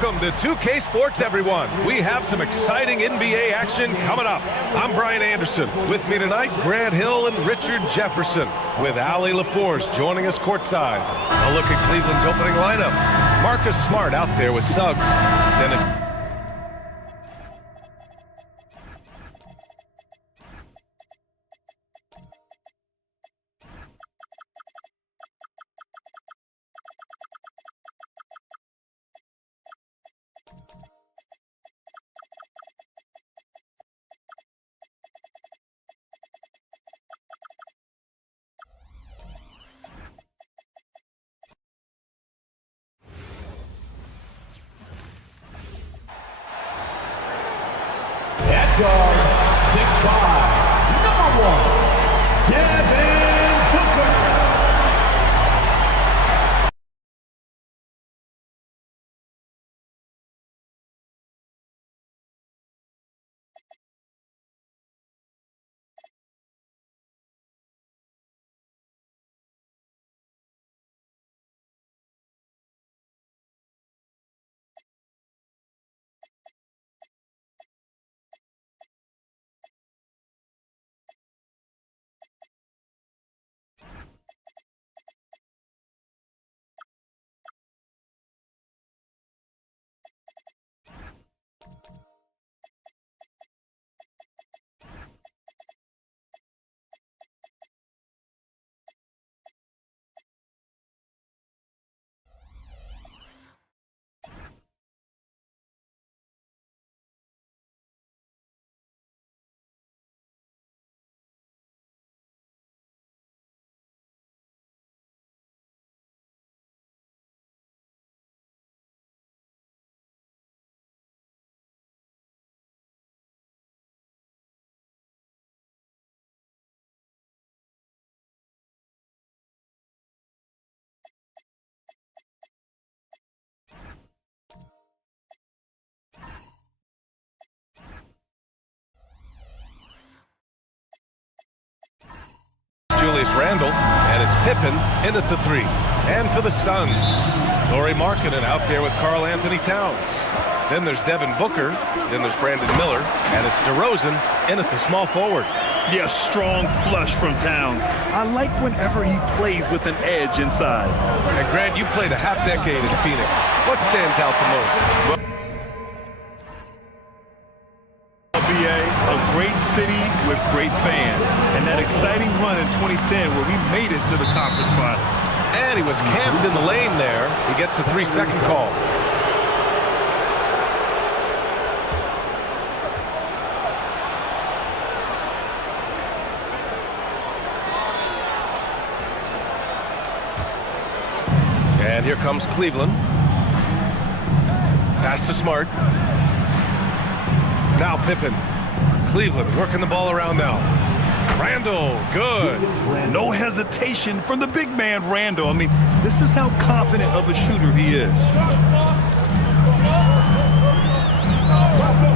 Welcome to 2K Sports, everyone. We have some exciting NBA action coming up. I'm Brian Anderson. With me tonight, Grant Hill and Richard Jefferson, with Allie LaForce joining us courtside. A look at Cleveland's opening lineup. Marcus Smart out there with Suggs. Then it's guard, 6'5", number 1, Devin Booker. Julius Randle, and it's Pippen in at the 3. And for the Suns, Lauri Markkanen out there with Karl Anthony Towns. Then there's Devin Booker, then there's Brandon Miller, and it's DeRozan in at the small forward. Yeah, strong flush from Towns. I like whenever he plays with an edge inside. And Grant, you played a half-decade in Phoenix. What stands out the most? A great city with great fans, and that exciting run in 2010 where we made it to the conference finals. And he was camped in the lane there. He gets a 3-second call. And here comes Cleveland. Pass to Smart. Now Pippen. Cleveland working the ball around now. Randle, good. No hesitation from the big man, Randle. I mean, this is how confident of a shooter he is.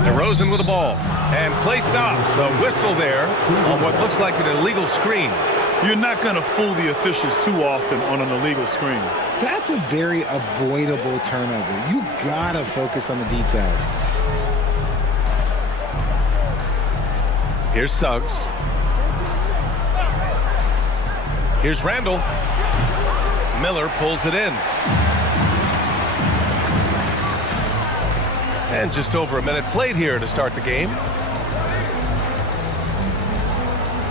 DeRozan with the ball. And play stops. A whistle there on what looks like an illegal screen. You're not going to fool the officials too often on an illegal screen. That's a very avoidable turnover. You gotta focus on the details. Here's Suggs. Here's Randle. Miller pulls it in. And just over a minute played here to start the game.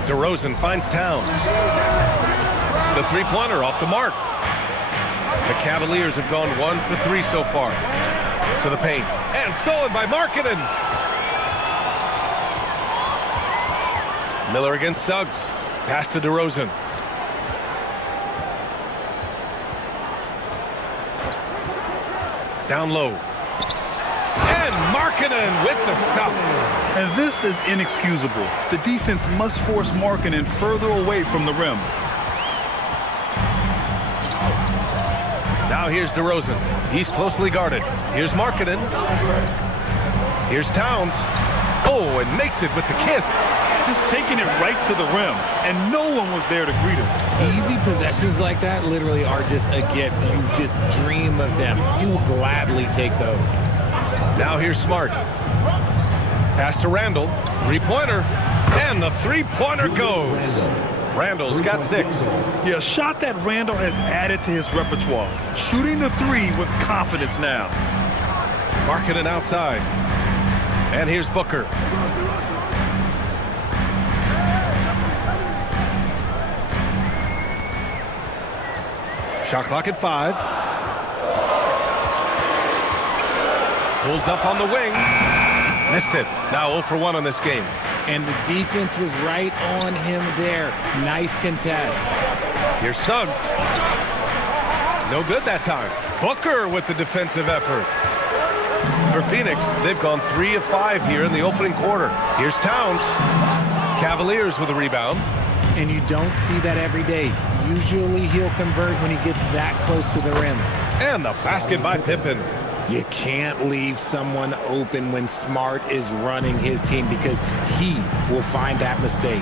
DeRozan finds Towns. The three-pointer off the mark. The Cavaliers have gone 1 for 3 so far. To the paint. And stolen by Markkanen. Miller against Suggs. Pass to DeRozan. Down low. And Markkanen with the stuff. And this is inexcusable. The defense must force Markkanen further away from the rim. Now here's DeRozan. He's closely guarded. Here's Markkanen. Here's Towns. Oh, and makes it with the kiss. Just taking it right to the rim, and no one was there to greet him. Easy possessions like that literally are just a gift. You just dream of them. You will gladly take those. Now here's Smart. Pass to Randall. Three-pointer. And the three-pointer goes. Randall's got 6. Yeah, a shot that Randall has added to his repertoire. Shooting the three with confidence now. Marketing outside. And here's Booker. Shot clock at 5. Pulls up on the wing. Missed it. Now 0 for 1 on this game. And the defense was right on him there. Nice contest. Here's Suggs. No good that time. Booker with the defensive effort. For Phoenix, they've gone 3 of 5 here in the opening quarter. Here's Towns. Cavaliers with a rebound. And you don't see that every day. Usually he'll convert when he gets that close to the rim. And the basket by Pippen. You can't leave someone open when Smart is running his team because he will find that mistake.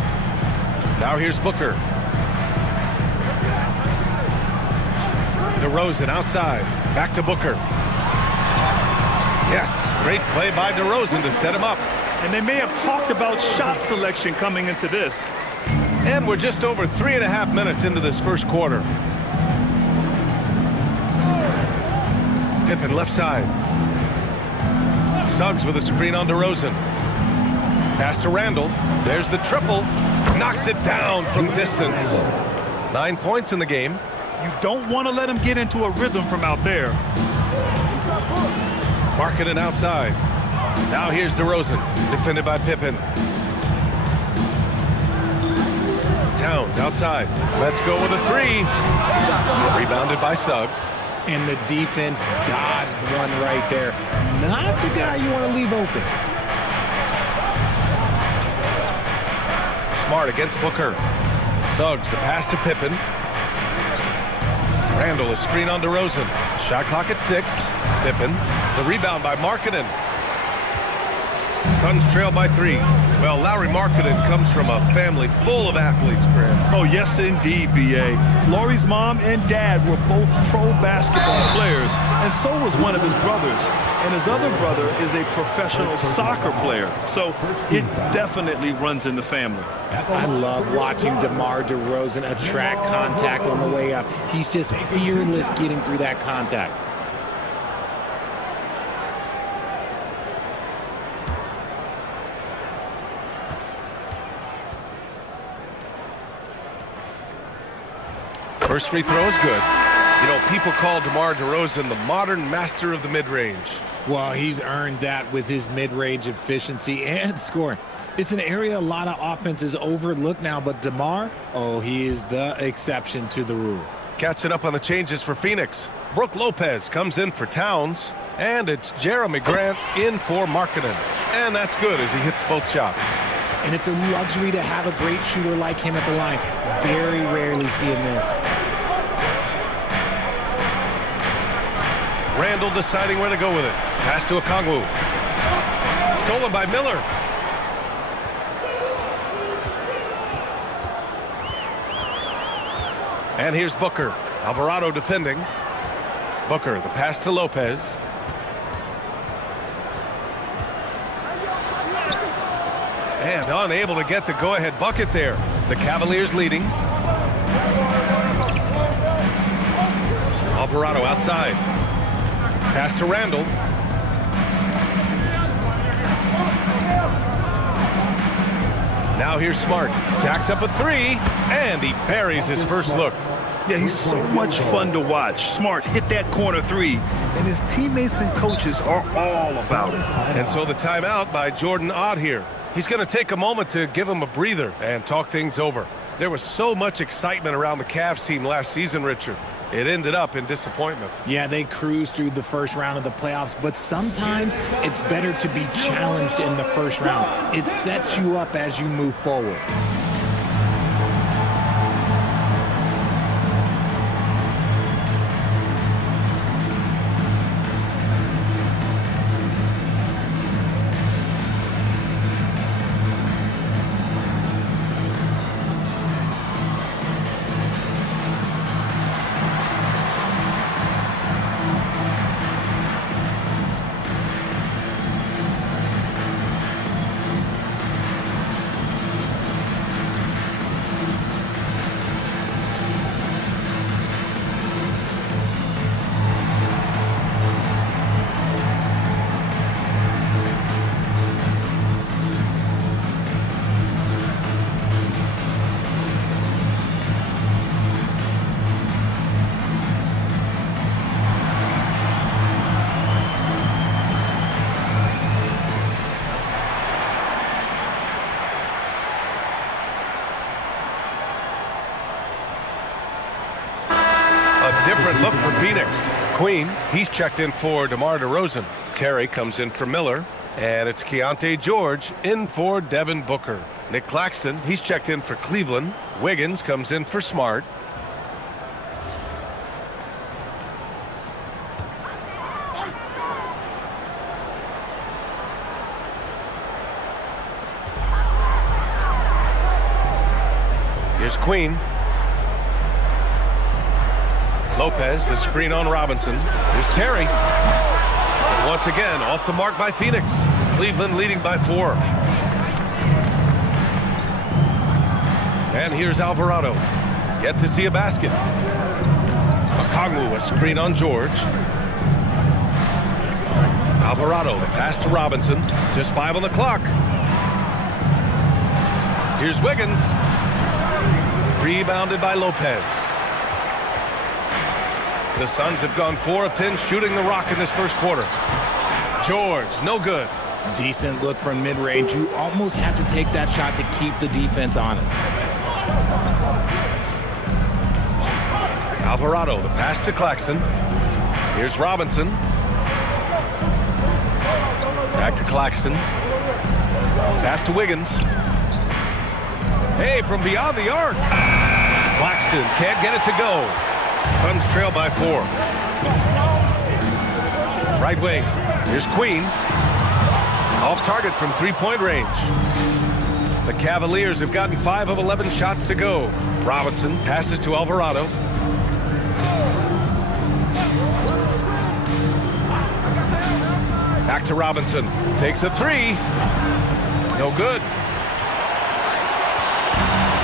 Now here's Booker. DeRozan outside. Back to Booker. Yes, great play by DeRozan to set him up. And they may have talked about shot selection coming into this. And we're just over 3.5 minutes into this first quarter. Pippen left side. Suggs with a screen on DeRozan. Pass to Randall. There's the triple. Knocks it down from distance. 9 points in the game. You don't want to let him get into a rhythm from out there. Marketing outside. Now here's DeRozan. Defended by Pippen. Towns outside. Let's go with a 3. Rebounded by Suggs. And the defense dodged one right there. Not the guy you want to leave open. Smart against Booker. Suggs, the pass to Pippen. Randall, a screen on DeRozan. Shot clock at 6. Pippen. The rebound by Markkanen. Suns trail by 3. Well, Lauri Markkanen comes from a family full of athletes, Grant. Oh, yes, indeed, B.A. Lauri's mom and dad were both pro basketball players, and so was one of his brothers. And his other brother is a professional soccer player, so it definitely runs in the family. I love watching DeMar DeRozan attract contact on the way up. He's just fearless getting through that contact. First free throw is good. You know, people call DeMar DeRozan the modern master of the mid-range. Well, he's earned that with his mid-range efficiency and scoring. It's an area a lot of offenses overlook now, but DeMar, oh, he is the exception to the rule. Catching up on the changes for Phoenix. Brook Lopez comes in for Towns, and it's Jeremy Grant in for Markkanen. And that's good as he hits both shots. And it's a luxury to have a great shooter like him at the line. Very rarely see him miss. Randall deciding where to go with it. Pass to Okongwu. Stolen by Miller. And here's Booker. Alvarado defending. Booker, the pass to Lopez. And unable to get the go-ahead bucket there. The Cavaliers leading. Alvarado outside. Pass to Randall. Now here's Smart. Jacks up a 3, and he buries his first look. Yeah, he's so much fun to watch. Smart hit that corner 3, and his teammates and coaches are all about it. And so the timeout by Jordan Ott here. He's going to take a moment to give him a breather and talk things over. There was so much excitement around the Cavs team last season, Richard. It ended up in disappointment. Yeah, they cruised through the first round of the playoffs, but sometimes it's better to be challenged in the first round. It sets you up as you move forward. different look for Phoenix. Queen, he's checked in for DeMar DeRozan. Terry comes in for Miller. And it's Keontae George in for Devin Booker. Nick Claxton, he's checked in for Cleveland. Wiggins comes in for Smart. Here's Queen. Lopez, the screen on Robinson. Here's Terry. Once again, off the mark by Phoenix. Cleveland leading by 4. And here's Alvarado. Yet to see a basket. Okongwu, a screen on George. Alvarado, the pass to Robinson. Just 5 on the clock. Here's Wiggins. Rebounded by Lopez. The Suns have gone 4 of 10 shooting the rock in this first quarter. George, no good. Decent look from mid-range. You almost have to take that shot to keep the defense honest. Alvarado, the pass to Claxton. Here's Robinson. Back to Claxton. Pass to Wiggins. Hey, from beyond the arc. Claxton can't get it to go. Suns trail by 4. Right wing. Here's Queen. Off target from 3-point range. The Cavaliers have gotten 5 of 11 shots to go. Robinson passes to Alvarado. Back to Robinson. Takes a 3. No good.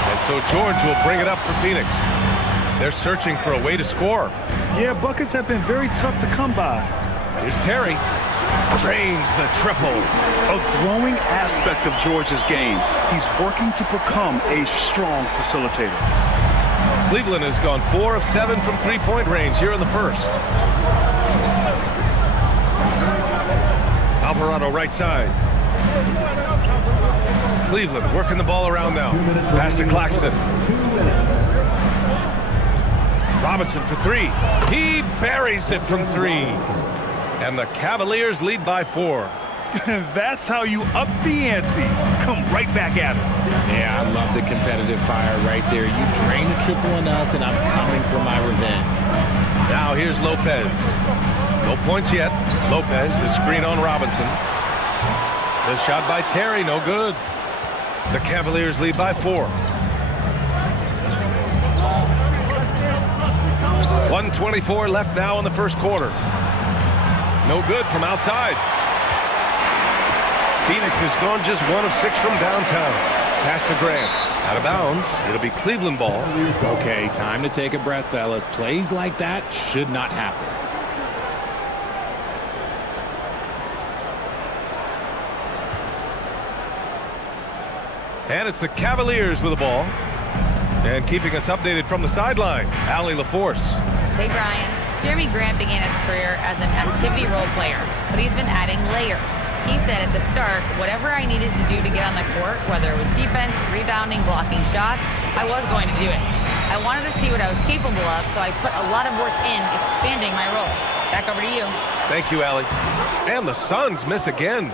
And so George will bring it up for Phoenix. They're searching for a way to score. Yeah, buckets have been very tough to come by. Here's Terry. Drains the triple. A growing aspect of George's game. He's working to become a strong facilitator. Cleveland has gone 4 of 7 from 3-point range here in the first. Alvarado right side. Cleveland working the ball around now. Pass to Claxton. Robinson for 3. He buries it from 3. And the Cavaliers lead by 4. That's how you up the ante. Come right back at it. Yeah, I love the competitive fire right there. You drain a triple on us, and I'm coming for my revenge. Now here's Lopez. No points yet. Lopez, the screen on Robinson. The shot by Terry, no good. The Cavaliers lead by 4. 1:24 left now in the first quarter. No good from outside. Phoenix has gone just 1 of 6 from downtown. Pass to Grant. Out of bounds. It'll be Cleveland ball. Okay, time to take a breath, fellas. Plays like that should not happen. And it's the Cavaliers with the ball. And keeping us updated from the sideline, Allie LaForce. Hey, Brian. Jeremy Grant began his career as an activity role player, but he's been adding layers. He said at the start, whatever I needed to do to get on the court, whether it was defense, rebounding, blocking shots, I was going to do it. I wanted to see what I was capable of, so I put a lot of work in expanding my role. Back over to you. Thank you, Allie. And the Suns miss again.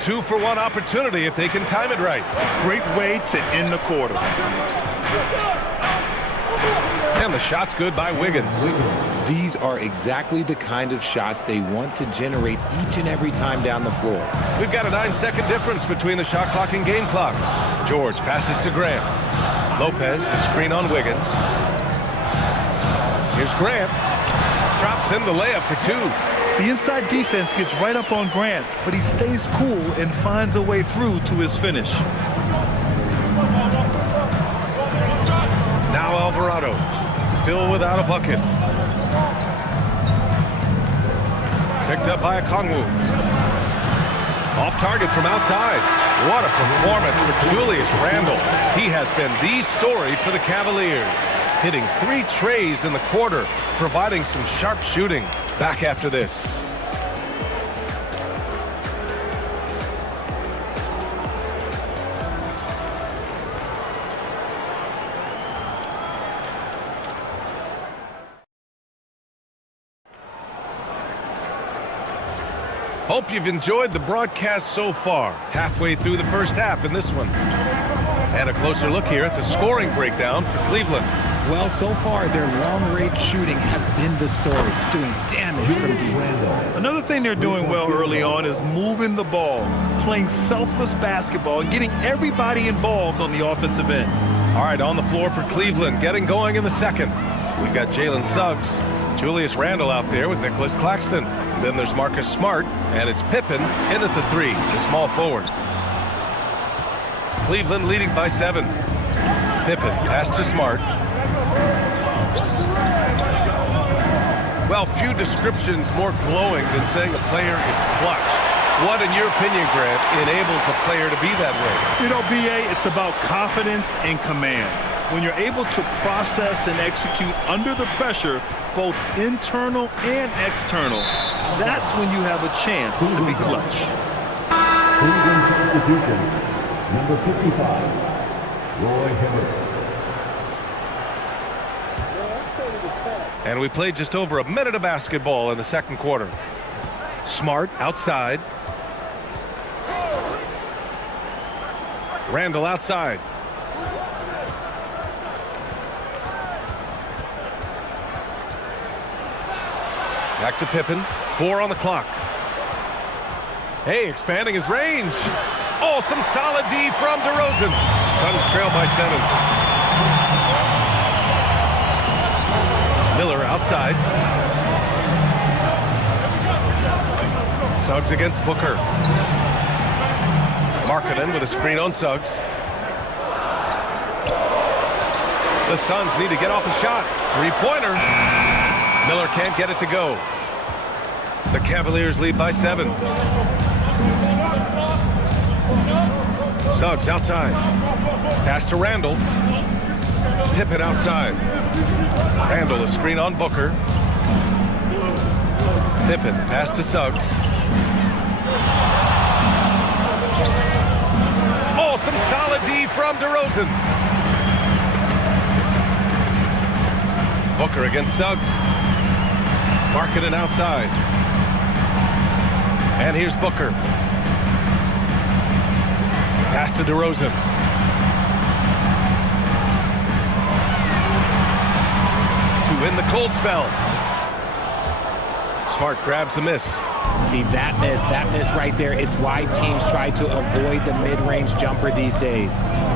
2-for-1 opportunity if they can time it right. Great way to end the quarter. And the shot's good by Wiggins. These are exactly the kind of shots they want to generate each and every time down the floor. We've got a 9-second difference between the shot clock and game clock. George passes to Grant. Lopez, the screen on Wiggins. Here's Grant. Drops in the layup for 2. The inside defense gets right up on Grant, but he stays cool and finds a way through to his finish. Now Alvarado, still without a bucket. Picked up by Okongwu. Off target from outside. What a performance for Julius Randle. He has been the story for the Cavaliers. Hitting 3 trays in the quarter, providing some sharp shooting. Back after this. Hope you've enjoyed the broadcast so far. Halfway through the first half in this one. And a closer look here at the scoring breakdown for Cleveland. Well, so far, their long-range shooting has been the story, doing damage from deep. Another thing they're doing well early on is moving the ball, playing selfless basketball, and getting everybody involved on the offensive end. All right, on the floor for Cleveland, getting going in the second. We've got Jalen Suggs, Julius Randle out there with Nicholas Claxton. Then there's Marcus Smart, and it's Pippen in at the 3, the small forward. Cleveland leading by 7. Pippen pass to Smart. Well, few descriptions more glowing than saying a player is clutch. What, in your opinion, Grant, enables a player to be that way? You know, B.A., it's about confidence and command. When you're able to process and execute under the pressure, both internal and external, that's when you have a chance to be clutch. Cleveland substitution, number 55, Roy Hibbert. And we played just over a minute of basketball in the second quarter. Smart outside. Randle outside. Back to Pippen. 4 on the clock. Hey, expanding his range. Oh, some solid D from DeRozan. Suns trail by 7. Miller outside. Suggs against Booker. Markkanen with a screen on Suggs. The Suns need to get off a shot. 3-pointer. Miller can't get it to go. The Cavaliers lead by 7. Suggs outside. Pass to Randle. Pippen outside. Randle a screen on Booker. Pippen pass to Suggs. Oh, some solid D from DeRozan. Booker against Suggs. Markkanen outside. And here's Booker. Pass to DeRozan. To win the cold spell. Smart grabs the miss. See, that miss right there, it's why teams try to avoid the mid-range jumper these days.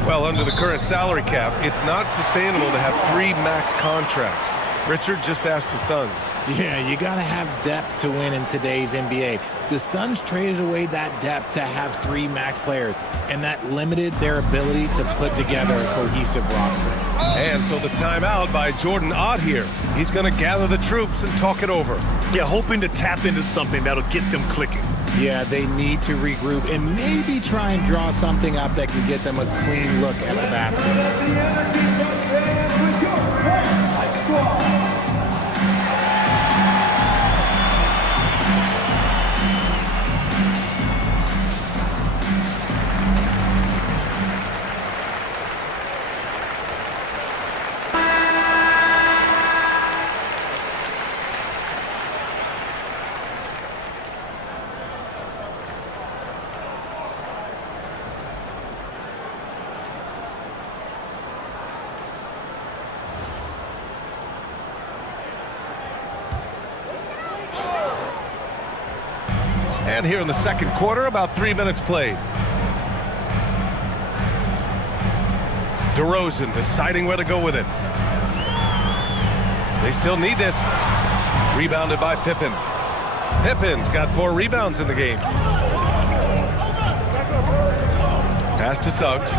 Well, under the current salary cap, it's not sustainable to have 3 max contracts. Richard just asked the Suns. Yeah, you got to have depth to win in today's NBA. The Suns traded away that depth to have 3 max players, and that limited their ability to put together a cohesive roster. And so the timeout by Jordan Ott here. He's going to gather the troops and talk it over. Yeah, hoping to tap into something that'll get them clicking. Yeah, they need to regroup and maybe try and draw something up that can get them a clean look at the basket. And here in the second quarter, about 3 minutes played. DeRozan deciding where to go with it. They still need this. Rebounded by Pippen. Pippen's got 4 rebounds in the game. Pass to Suggs.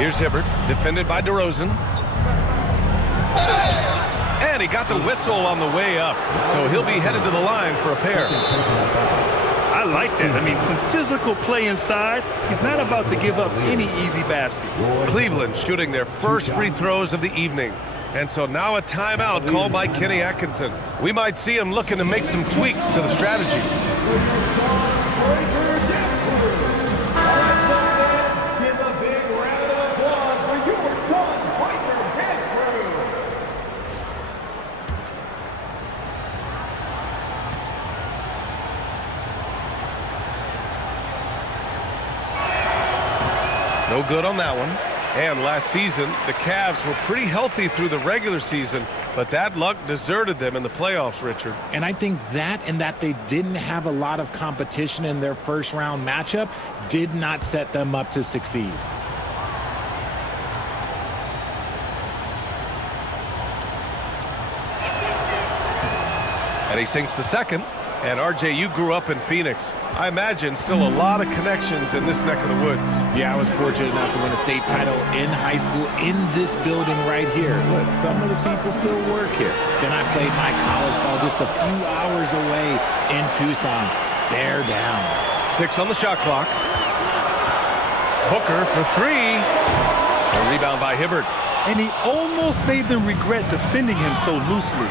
Here's Hibbert, defended by DeRozan. And he got the whistle on the way up, so he'll be headed to the line for a pair. I like that. I mean, some physical play inside. He's not about to give up any easy baskets. Cleveland shooting their first free throws of the evening. And so now a timeout called by Kenny Atkinson. We might see him looking to make some tweaks to the strategy. No good on that one. And last season, the Cavs were pretty healthy through the regular season, but that luck deserted them in the playoffs, Richard. And I think that and that they didn't have a lot of competition in their first round matchup did not set them up to succeed. And he sinks the second. And RJ, you grew up in Phoenix. I imagine still a lot of connections in this neck of the woods. Yeah, I was fortunate enough to win a state title in high school in this building right here. Look, some of the people still work here. Then I played my college ball just a few hours away in Tucson. They're down. 6 on the shot clock. Booker for 3. A rebound by Hibbert. And he almost made them regret defending him so loosely.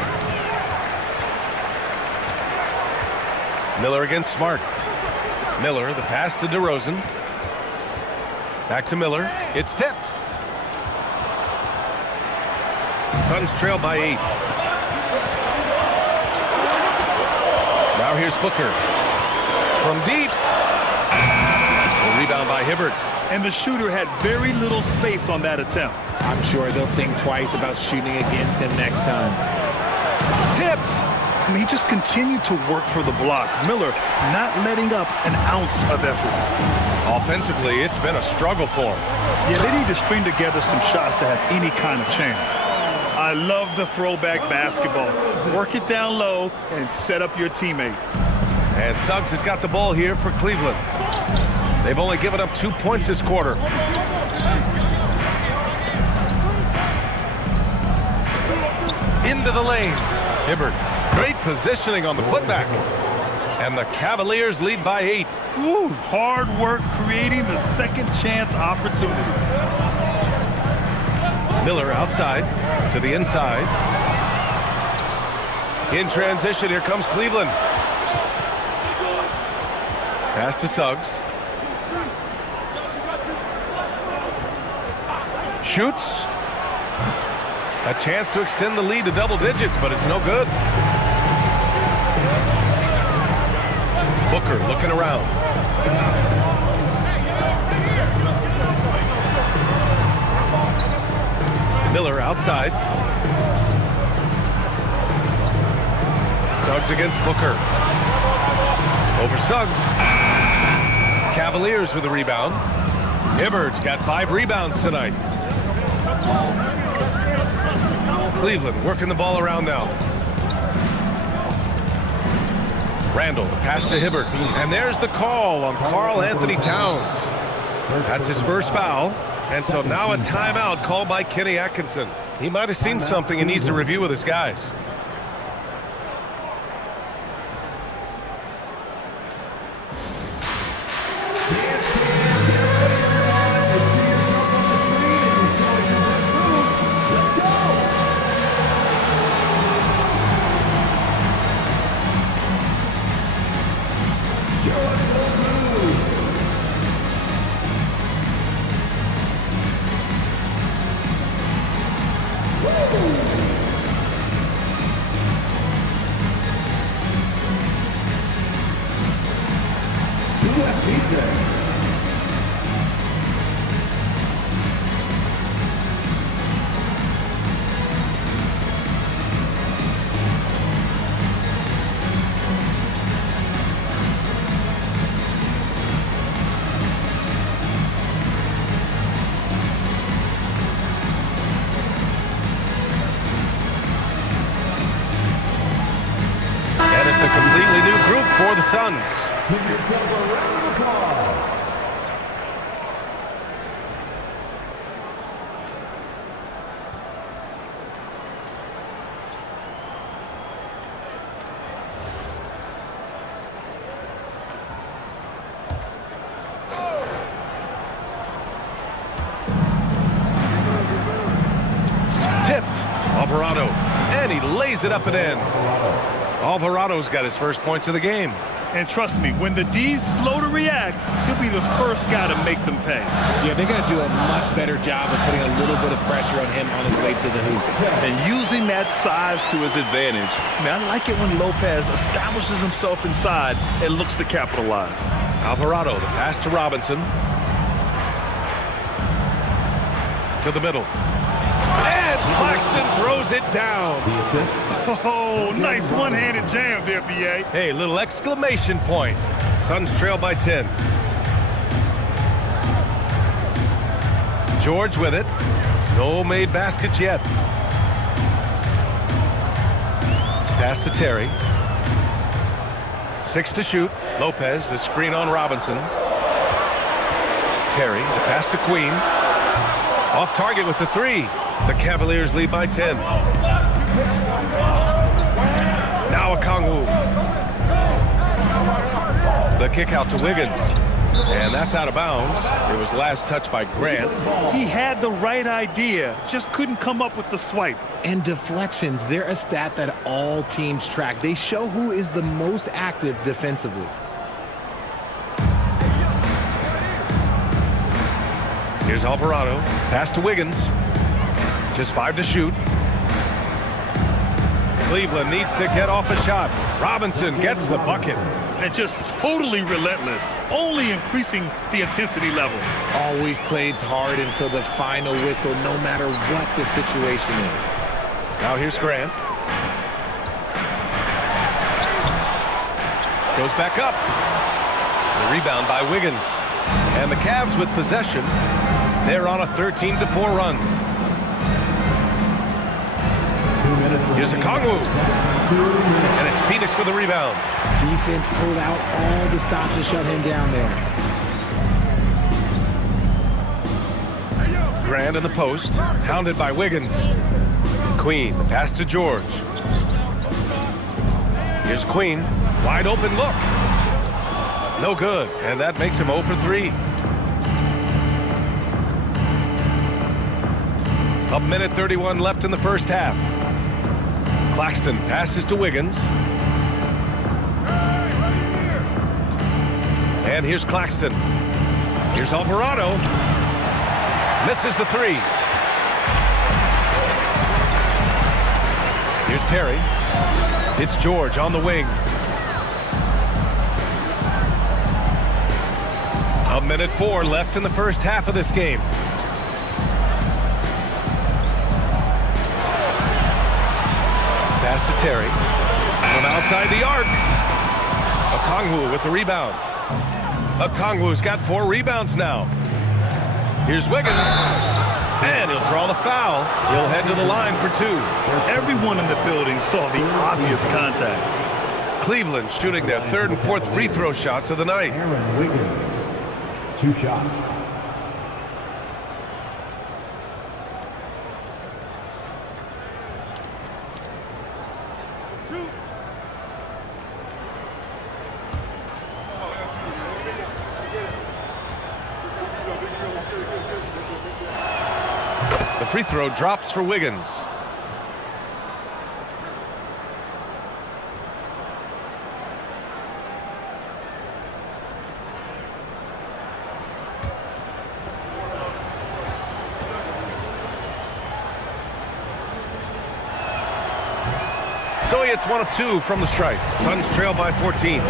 Miller against Smart. Miller, the pass to DeRozan. Back to Miller. It's tipped. Suns trail by 8. Now here's Booker. From deep. A rebound by Hibbert. And the shooter had very little space on that attempt. I'm sure they'll think twice about shooting against him next time. Tipped. I mean, he just continued to work for the block. Miller not letting up an ounce of effort. Offensively, it's been a struggle for him. Yeah, they need to string together some shots to have any kind of chance. I love the throwback basketball. Work it down low and set up your teammate. And Suggs has got the ball here for Cleveland. They've only given up 2 points this quarter. Into the lane. Hibbert. Great positioning on the putback. And the Cavaliers lead by 8. Woo, hard work creating the second chance opportunity. Miller outside to the inside. In transition, here comes Cleveland. Pass to Suggs. Shoots. A chance to extend the lead to double digits, but it's no good. Booker looking around. Miller outside. Suggs against Booker. Over Suggs. Cavaliers with a rebound. Hibbert's got 5 rebounds tonight. Cleveland working the ball around now. Randall, the pass to Hibbert. And there's the call on Karl Anthony Towns. That's his first foul. And so now a timeout called by Kenny Atkinson. He might have seen something he needs to review with his guys. A completely new group for the Suns. Give yourself a round of applause. Tipped. Alvarado. And he lays it up and in. Alvarado's got his first points of the game. And trust me, when the D's slow to react, he'll be the first guy to make them pay. Yeah, they're going to do a much better job of putting a little bit of pressure on him on his way to the hoop. And using that size to his advantage. I mean, I like it when Lopez establishes himself inside and looks to capitalize. Alvarado, the pass to Robinson. to the middle. And Claxton throws it down. Oh, nice one-handed jam there, B.A. Hey, little exclamation point. Suns trail by 10. George with it. No made baskets yet. Pass to Terry. 6 to shoot. Lopez, the screen on Robinson. Terry, the pass to Queen. Off target with the 3. The Cavaliers lead by 10. Now Okongwu. The kick out to Wiggins. And that's out of bounds. It was last touched by Grant. He had the right idea, just couldn't come up with the swipe. And deflections, they're a stat that all teams track. They show who is the most active defensively. Here's Alvarado. Pass to Wiggins. Just 5 to shoot. Cleveland needs to get off a shot. Robinson gets the bucket. And just totally relentless, only increasing the intensity level. Always plays hard until the final whistle, no matter what the situation is. Now here's Grant. Goes back up. The rebound by Wiggins. And the Cavs with possession. They're on a 13-4 run. Here's Okongwu. And it's Phoenix with a rebound. Defense pulled out all the stops to shut him down there. Grant in the post. Hounded by Wiggins. Queen, the pass to George. Here's Queen. Wide open look. No good. And that makes him 0 for 3. A minute 31 left in the first half. Claxton passes to Wiggins. And here's Claxton. Here's Alvarado. Misses the 3. Here's Terry. It's George on the wing. A minute 4 left in the first half of this game. Pass to Terry. From outside the arc. Okongwu with the rebound. Okongwu's got 4 rebounds now. Here's Wiggins. And he'll draw the foul. He'll head to the line for 2. Everyone in the building saw the obvious contact. Cleveland shooting their 3rd and 4th free throw shots of the night. Aaron Wiggins, 2 shots. The free throw drops for Wiggins. So it's 1 of 2 from the stripe. Suns trail by 14.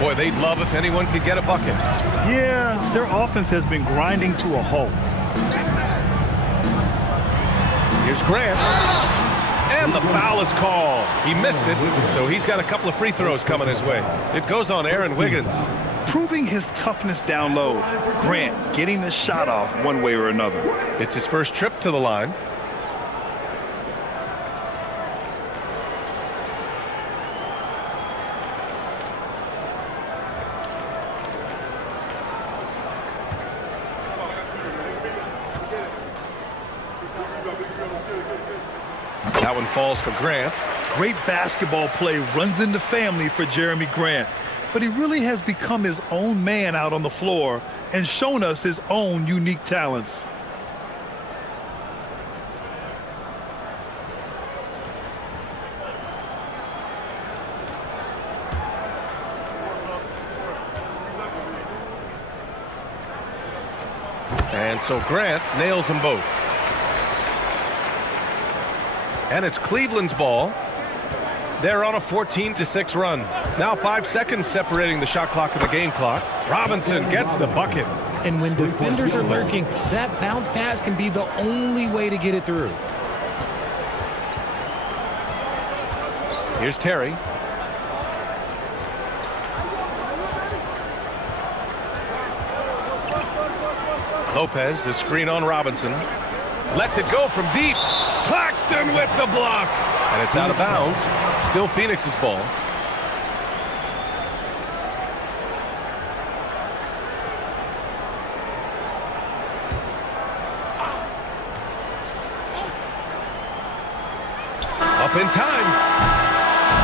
Boy, they'd love if anyone could get a bucket. Yeah, their offense has been grinding to a halt. Here's Grant. And the foul is called. He missed it, so he's got a couple of free throws coming his way. It goes on Aaron Wiggins. Proving his toughness down low. Grant getting the shot off one way or another. It's his first trip to the line. That one falls for Grant. Great basketball play runs into family for Jeremy Grant. But he really has become his own man out on the floor and shown us his own unique talents. And so Grant nails them both. And it's Cleveland's ball. They're on a 14-6 run. Now 5 seconds separating the shot clock and the game clock. Robinson gets the bucket. And when defenders are lurking, that bounce pass can be the only way to get it through. Here's Terry. Lopez, the screen on Robinson. Lets it go from deep. Claxton with the block. And it's out of bounds. Still Phoenix's ball. Up in time.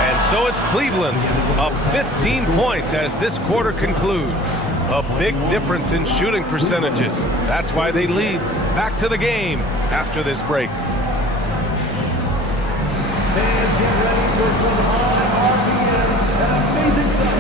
And so it's Cleveland up 15 points as this quarter concludes. A big difference in shooting percentages. That's why they lead. Back to the game after this break. Fans, get ready for some high RPM and amazing stuff.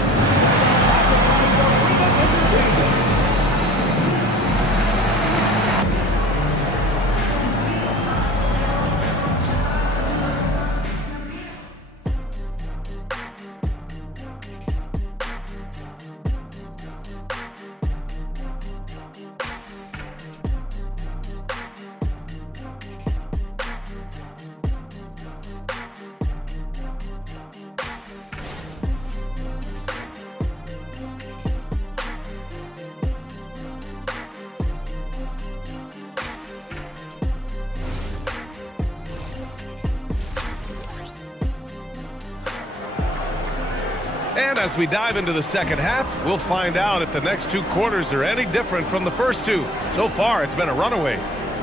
And as we dive into the second half, we'll find out if the next two quarters are any different from the first two. So far, it's been a runaway.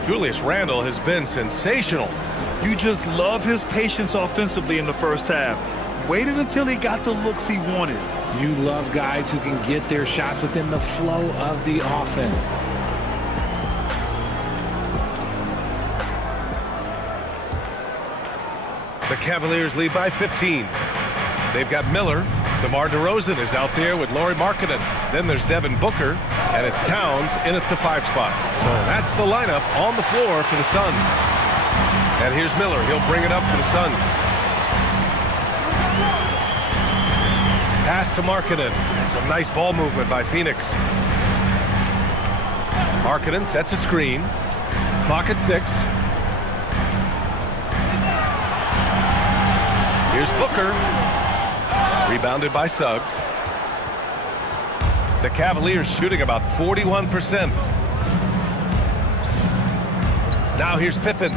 Julius Randle has been sensational. You just love his patience offensively in the first half. Waited until he got the looks he wanted. You love guys who can get their shots within the flow of the offense. The Cavaliers lead by 15. They've got Miller. DeMar DeRozan is out there with Lauri Markkanen. Then there's Devin Booker, and it's Towns in at the 5 spot. So that's the lineup on the floor for the Suns. And here's Miller. He'll bring it up for the Suns. Pass to Markkanen. Some nice ball movement by Phoenix. Markkanen sets a screen. Clock at 6. Here's Booker. Rebounded by Suggs. The Cavaliers shooting about 41%. Now here's Pippen.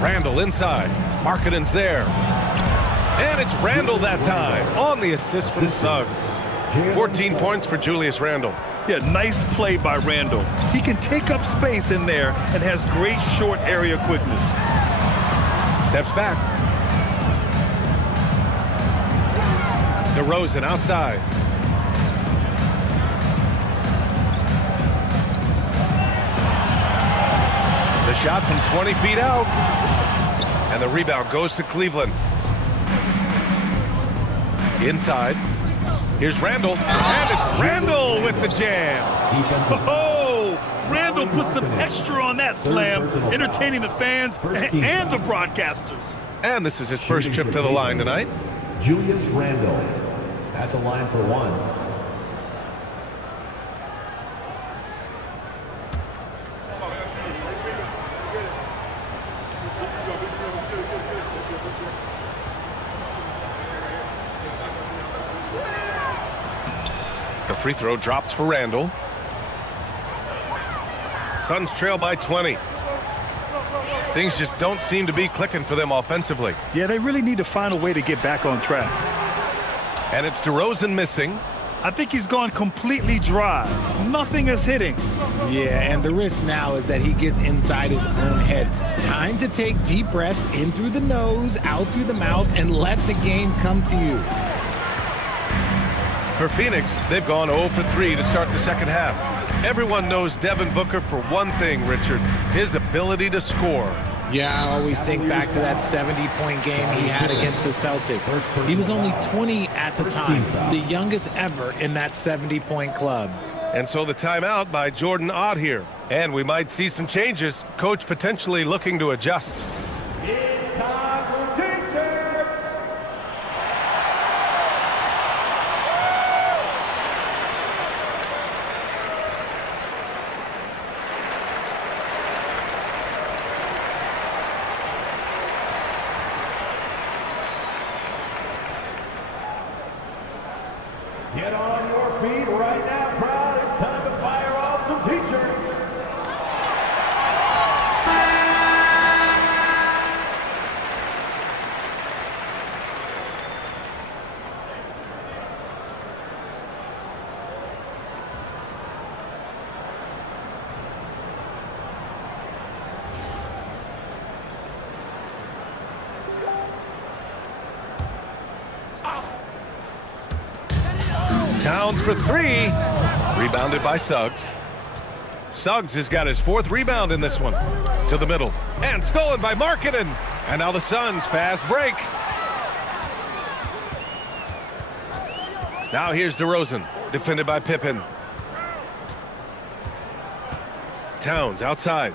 Randle inside. Markkanen's there. And it's Randle that time on the assist from Suggs. 14 points for Julius Randle. Yeah, nice play by Randle. He can take up space in there and has great short area quickness. Steps back. DeRozan outside. The shot from 20 feet out. And the rebound goes to Cleveland. Inside. Here's Randle. And it's Randle with the jam. Oh, Randle put some extra on that slam, entertaining the fans and the broadcasters. And this is his first trip to the line tonight. Julius Randle at the line for one. The free throw drops for Randle. Suns trail by 20. Things just don't seem to be clicking for them offensively. Yeah, they really need to find a way to get back on track. And it's DeRozan missing. I think he's gone completely dry. Nothing is hitting. Yeah, and the risk now is that he gets inside his own head. Time to take deep breaths in through the nose, out through the mouth, and let the game come to you. For Phoenix, they've gone 0 for 3 to start the second half. Everyone knows Devin Booker for one thing, Richard, his ability to score. Yeah, I always think back to that 70-point game he had against the Celtics. He was only 20 at the time, the youngest ever in that 70-point club. And so the timeout by Jordan Ott here. And we might see some changes. Coach potentially looking to adjust. It's time for T-shirts. Get on your feet right now, crowd. It's time to fire off some t-shirts. Towns for three. Rebounded by Suggs. Suggs has got his 4th rebound in this one. To the middle. And stolen by Markkanen. And now the Suns fast break. Now here's DeRozan. Defended by Pippen. Towns outside.